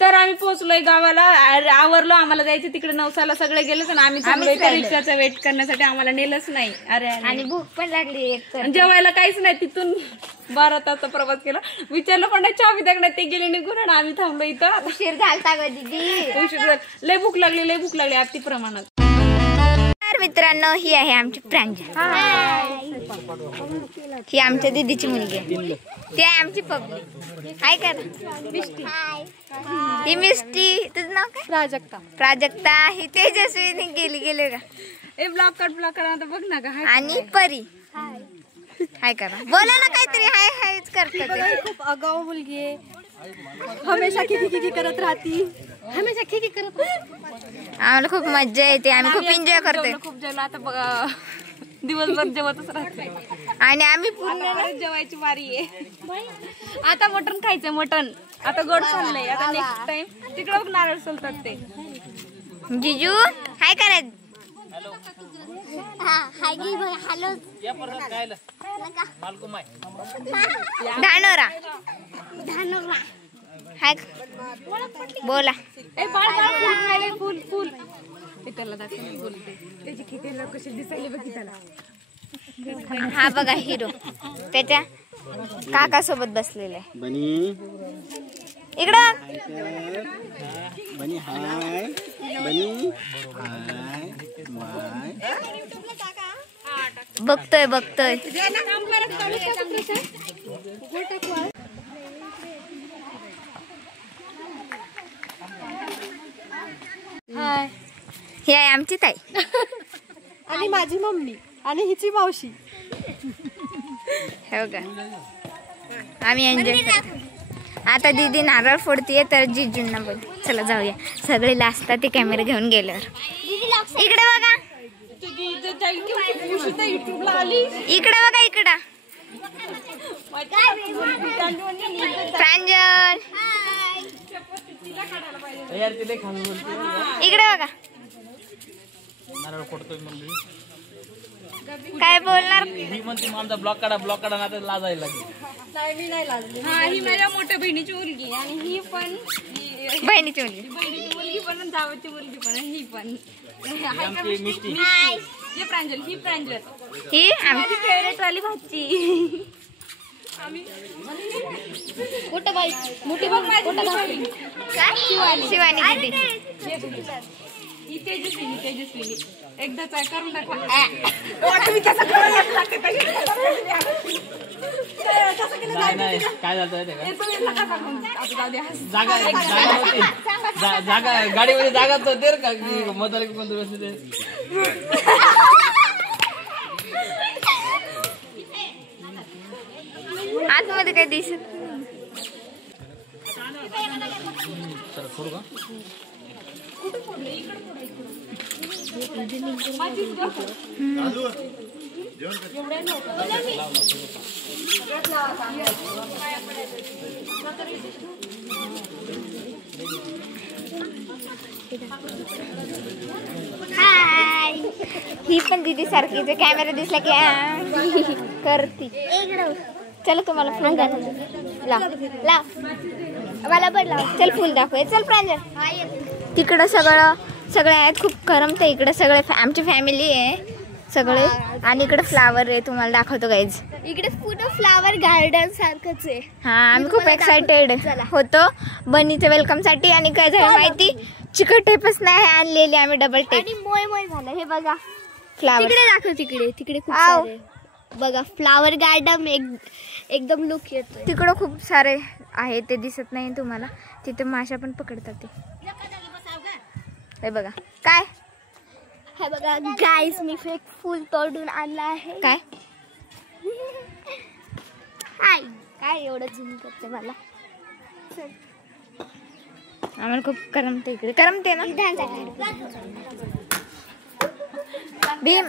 तर आम्ही पोहोचलोय गावाला, आवरलो, आम्हाला जायचं तिकडे नवसाला, सगळे गेलेच आणि आम्ही रिक्षाचा वेट करण्यासाठी आम्हाला नेलंच नाही. अरे आणि भूक पण लागली एक तर. जेवायला काहीच नाही, तिथून 12 तासचा प्रवास केला, विचारलं पण नाही, चहा पिता ते गेले निघून आणि आम्ही थांबलो इथं. उशीर झालता ग दीदी, उशीर झाला, लय भूक लागली अति प्रमाणात. तर मित्रांनो, ही आहे आमची प्रांजल, ही आमच्या दीदीची मुलगी आहे, ती आहे आमची पब्लिक. हाय कर मिष्टी, ही मिष्टी, तुझं नाव काय? प्राजक्ता. ही तेजस्वीनी गेले का? ए ब्लॉक काढ आता बघ ना का. आणि परी, हाय करा, बोला ना काहीतरी. हाय हायच करतात. खूप आगाऊ मुलगी आहे, हमेशा खिकी करत राहती, हमेशा खिकी करत. आम्हाला खूप मजा येते, आम्ही खूप एन्जॉय करतोय. खूप जेवलं आता बघा, दिवसभर जेवतच राहते आणि आम्ही पूर्ण जेवायची वारी आहे. आता मटण खायचं, मटण आता गोड चाललंय. आता नेक्स्ट टाइम तिकडे बघ नारळ सोलतात ते. जिजू हाय करायचं. धानोरा हाय बोला. फुल त्याला दाखवून बोलते, त्याची खिटेला कशी दिसायला बघ त्याला. हा बघा हिरो त्याच्या काका सोबत बसलेला आहे. बनी इकडं बनी हाय, बनी हाय, वाय. बघतोय. हाय, ही आहे आमची ताई आणि माझी मम्मी आणि हिची मावशी. हो का, आम्ही एन्जॉय करतो. आता दीदी नारळ फोडतीये तर जिजूंना बोल चला जाऊया. सगळे लाजतात ते कॅमेरा घेऊन गेल्यावर. इकडे बघा, इकडे बघा, इकडं प्रांजल, इकडे बघा. काय बोलणार? ही म्हणते माझा ब्लॉक काढा ना, तर लाजायला लागली. हा, ही माझ्या मोठ्या बहिणीची मुलगी आणि ही पण बहिणीची मुलगी, बहिणीची मुलगी पण, जावची मुलगी पण, ही पण. आमची मिष्टी, ही प्रांजल, ही आमची फेवरेट वाली भाची. कुठं बाई मोठी बघ माझी शिवानी दीदी. ही तेजस्विनी एकदाच आहे, करून टाकला. नाही काय झालं जागा गाडीमध्ये जागा तर का मदाला कोणतं बसले. आतमध्ये काय दिसत फोडू का? ही पण दीदी सारखी कॅमेरा दिसला की करती. चला तुम्हाला फुल दाखव, ला मला पण लाव. चल फुल दाखव, चल प्रांजल. तिकडं सगळे आहेत, खूप करमत इकडे. सगळे आमची फॅमिली आहे सगळे. आणि इकडे फ्लावर आहे, तुम्हाला दाखवतो गाईज. इकडे पूर्ण फ्लावर गार्डन सारखंच आहे. हा, आम्ही खूप एक्साइटेड होतो बनीच्या वेलकम साठी. आणि काय झालं माहिती, चिकट टेपच नाही आणलेली आम्ही, डबल टेप. आणि मोय झालं. हे बघा फ्लावर, तिकडे दाखव, तिकडे खूप सारे बघा फ्लावर गार्डन. एकदम लुक येतोय. तिकडं खूप सारे आहे, ते दिसत नाही तुम्हाला. तिथे माशा पण पकडतात ते. हे बघा काय, हे बघा गाईस, मी फेक फुल तोडून आणला आहे. काय काय एवढं झूम करते मला. आम्हाला खूप करमते इकडे. करमते ना भीम.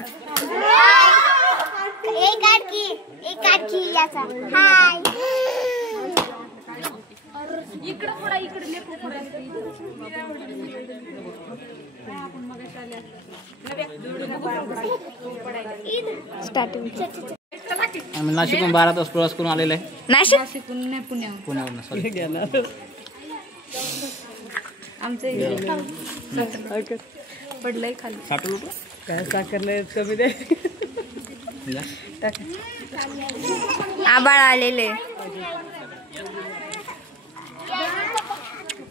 एक काढकी याचा. हाय, इकडे थोडा, इकडे स्टार्टिंग. आम्ही नाशिकहून 12 तास प्रवास करून आलेला आहे. नाशिकहून पुण्याहून पुण्यावरून. आमचं पडलंय खाली. काय साखर नाही कमी दे. आबाळ आलेले.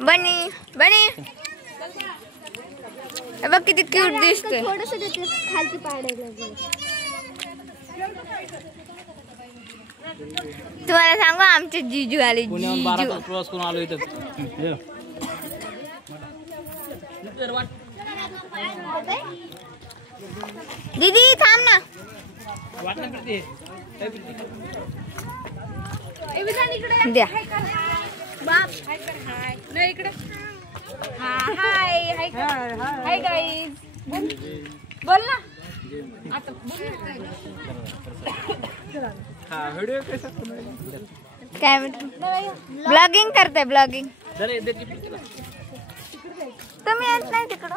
बनी बनी बघ किती क्यूट दिसतोय. थोडस खालती पाडायला तुम्हाला सांगू आमचे जीजू आले. पुण्याहून 12 तास प्रवास करून आलो इथं. दीदी थांब ना. द्या नाही इकडे. हाय हाय हाय गाईज. बोल ना आता. काय ब्लॉगिंग करते ब्लॉगिंग. तुम्ही येत नाही तिकडं.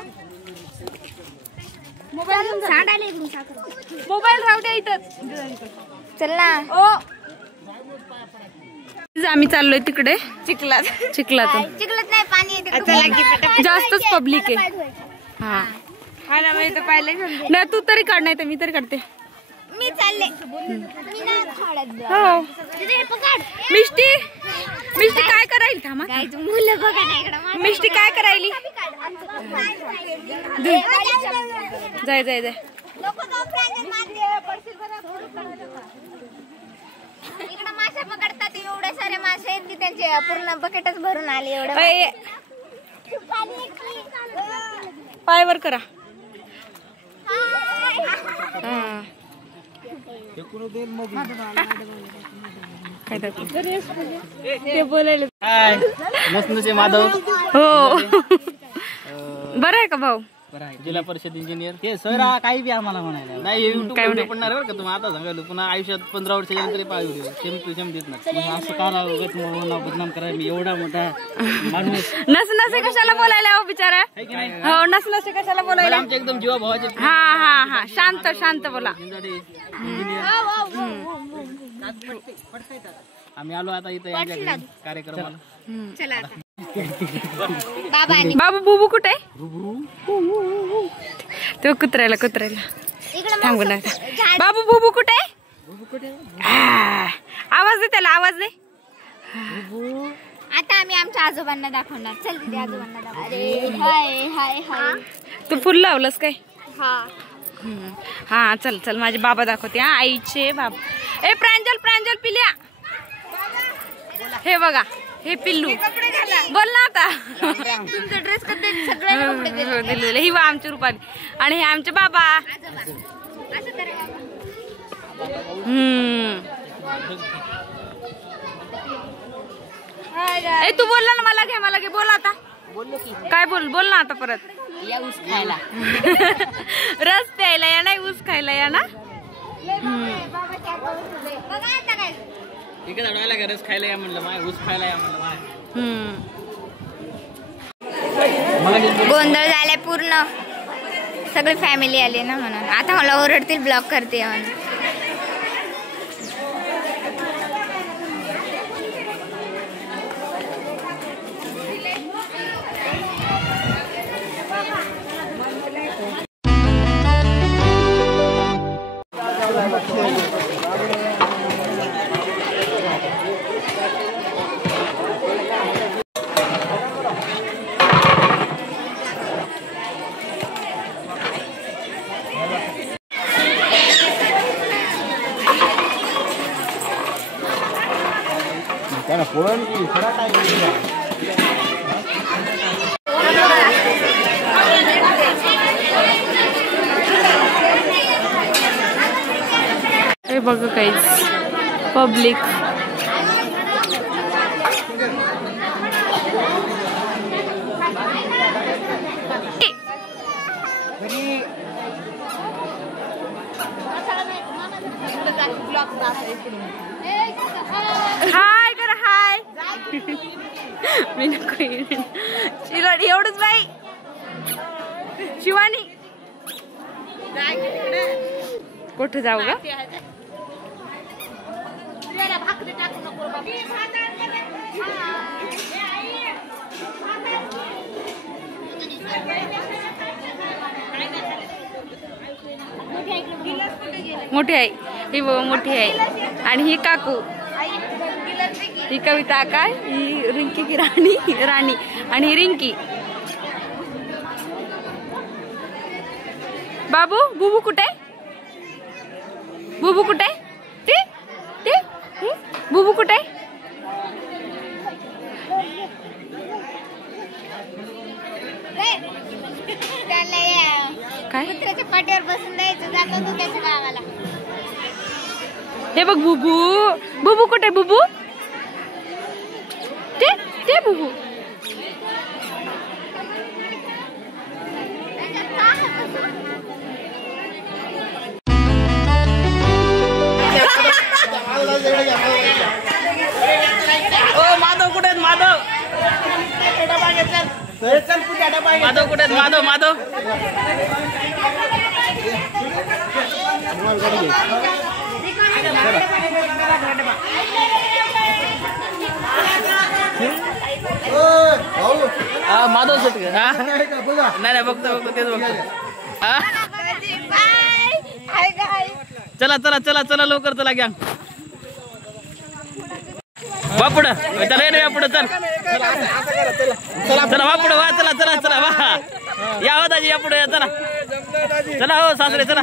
मोबाईल राहू द्या इथं. चल ना. ओ आम्ही चाललोय तिकडे चिखलात. चिखलातून चिखलात नाही पाणी येते. जास्तच पब्लिक आहे. हा हा ना मी तर पाहिले. नाही तू तरी काढ, नाही तर मी तरी काढते. मी चालले. मी ना खाडत. हो पकड. मिष्टी मिष्टी काय करायली. थांबा मुलं बघा ना इकडं. मिष्टी काय करायली. जाय जाय जाय. इकडं मासे पकडतात. एवढे सारे मासे आहेत की त्यांचे पूर्ण बकेटच भरून आले. एवढे पायवर करा. ते बोलायला मस्त माधव. हो बरं आहे का भाऊ. जिल्हा परिषद इंजिनियर. हे सर काही बी आम्हाला म्हणायला नाही. युट्यूब वर पडणार बरं का तुम्ही आता सांगायला. पुन्हा आयुष्यात 15 वर्षाच्या नंतर पाय व्हिडिओ सेम टू सेम देत नाही. असं काला बदनाम करायला मी एवढा मोठा माणूस. नसे कशाला बोलायला हो बिचारा. हो नसे कशाला बोलायला. आमच्या एकदम जीवा भावाचे. हा हा हा शांत शांत बोला. आम्ही आलो आता इथे यांच्या कार्यक्रमाला. बाबू बुबू कुठे. तो कुत्र्याला थांबू नका. बाबू बुबू कुठे. आवाज दे त्याला. आवाज दे. आता आम्ही आमच्या आजोबांना दाखवणार. चल तिथे आजोबांना दाखव. अरे हाय हाय हाय. तू फुल लावलंस काय. हा हा चल चल माझे बाबा दाखवते. हा आईचे बाबा. ए प्रांजल पिल्या. हे बघा हे पिल्लू. बोल ना आता. तुमचा ड्रेस कधी सगळ्यांना दिलेले. ही आमच्या रूपाने. आणि हे आमचे बाबा. ए तू बोलला ना. मला घे बोल आता. काय बोल ना आता परत. ऊस खायला. रस प्यायला या नाही ऊस खायला या ना. इकडे अडवायला का रस खायला या म्हणलं माय. ऊस खायला या म्हणलं माय. गोंधळ झालाय पूर्ण. सगळी फॅमिली आली ना म्हणून. आता मला ओरडतील ब्लॉक करते म्हणून. हे बघ काहीच पब्लिक. हाय कर हाय. मी नको एवढंच बाई. शिवानी कुठे जाऊ ग. मोठी आहे ही मोठी आहे आणि ही काकू, ही कविता काय, ही रिंकी की राणी आणि ही रिंकी. बाबू बुबू कुठे, बुबू कुठे, ते बुबू कुठे, काय कुत्र्याच्या पाठीवर बसून द्यायचं, जातो तू त्याच्या गावाला. हे बघ बुबू, बुबू कुठे, बुबू ते बुबू. माधव कुठे आहेत, माधव माधव कुठे आहेत, माधव माधव शेट नाही बघतो तेच बघतो. चला लवकर चला घ्या वा पुढं, चला ये पुढं, चला वा पुढं, वा चला वा या हो दाजी, या पुढे चला हो सासरे, चला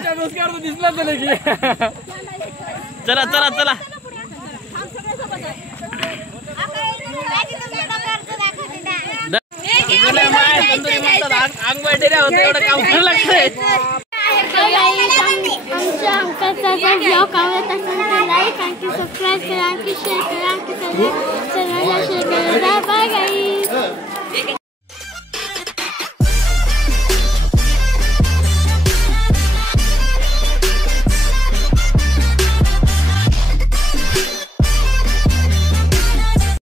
अंग बैठे होतं, एवढं काम करावं लागतंय. आमच्या अंकाचा जर ब्लॉग आवडत असेल तर लाईक आणि सबस्क्राईब करा, शेअर करा, सर्वांना शेअर करा. Bye guys.